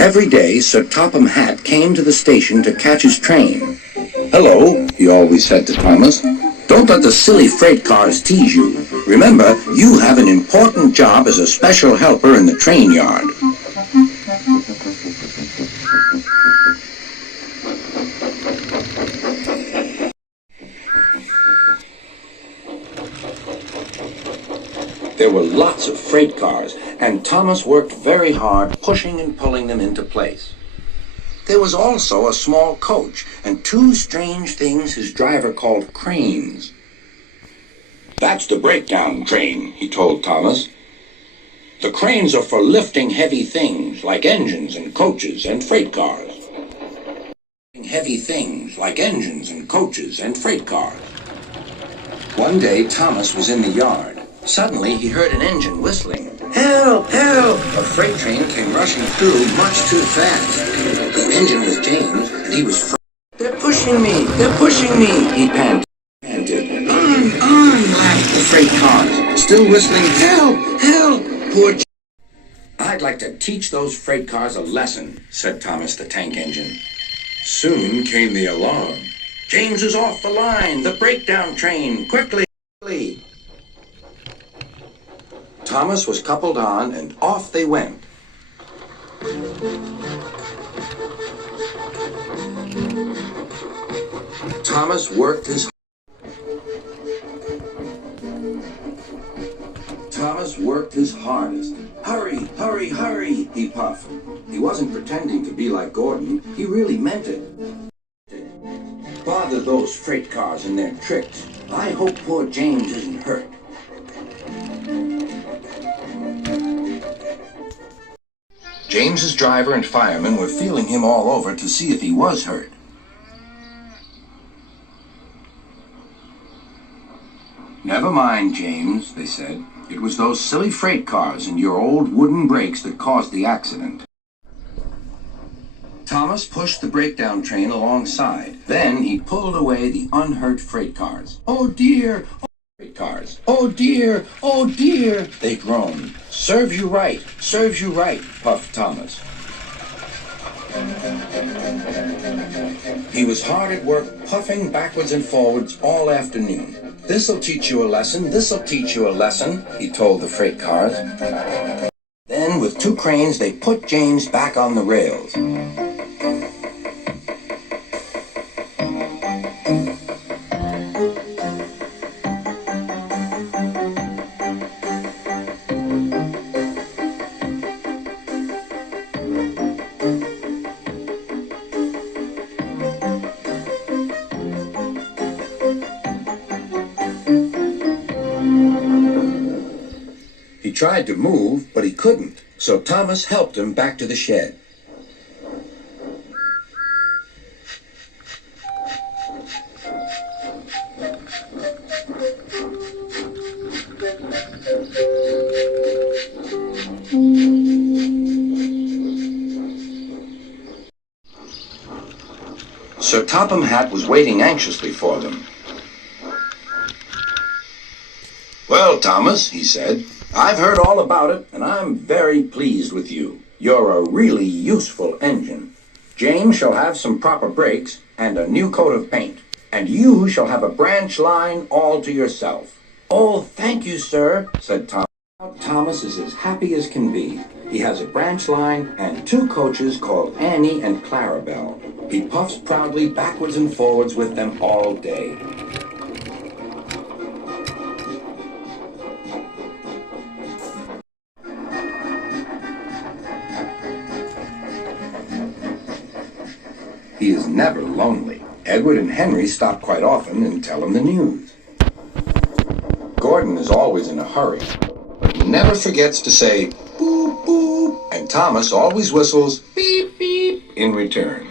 Every day, Sir Topham Hatt came to the station to catch his train. "Hello," he always said to Thomas. "Don't let the silly freight cars tease you. Remember, you have an important job as a special helper in the train yard." There were lots of freight cars, and Thomas worked very hard pushing and pulling them into place. There was also a small coach and two strange things his driver called cranes. "That's the breakdown crane," he told Thomas. "The cranes are for lifting heavy things like engines and coaches and freight cars." Heavy things like engines and coaches and freight cars. One day Thomas was in the yard. Suddenly, he heard an engine whistling. "Help! Help!" A freight train came rushing through much too fast. The engine was James, and he was frightened. "They're pushing me! They're pushing me!" he panted. On, laughed the freight cars, still whistling, "Help! Help! Poor James." "I'd like to teach those freight cars a lesson," said Thomas the tank engine. Soon came the alarm. "James is off the line! The breakdown train! Quickly! Quickly!" Thomas was coupled on, and off they went. Thomas worked his hardest. "Hurry, hurry, hurry," he puffed. He wasn't pretending to be like Gordon. He really meant it. "Bother those freight cars and their tricks. I hope poor James isn't hurt." James's driver and firemen were feeling him all over to see if he was hurt. "Never mind, James," they said. "It was those silly freight cars and your old wooden brakes that caused the accident." Thomas pushed the breakdown train alongside. Then he pulled away the unhurt freight cars. "Oh dear! Freight cars. Oh dear! Oh dear!" they groaned. Serves you right, puffed Thomas. He was hard at work, puffing backwards and forwards all afternoon. "This'll teach you a lesson, this'll teach you a lesson," he told the freight cars. Then, with two cranes, they put James back on the rails. He tried to move, but he couldn't, so Thomas helped him back to the shed. Sir Topham Hatt was waiting anxiously for them. "Well, Thomas," he said, "I've heard all about it, and I'm very pleased with you. You're a really useful engine. James shall have some proper brakes and a new coat of paint, and you shall have a branch line all to yourself." "Oh, thank you, sir," said Thomas. Thomas is as happy as can be. He has a branch line and two coaches called Annie and Clarabelle. He puffs proudly backwards and forwards with them all day. He is never lonely. Edward and Henry stop quite often and tell him the news. Gordon is always in a hurry, but he never forgets to say, boop, boop, and Thomas always whistles beep, beep in return.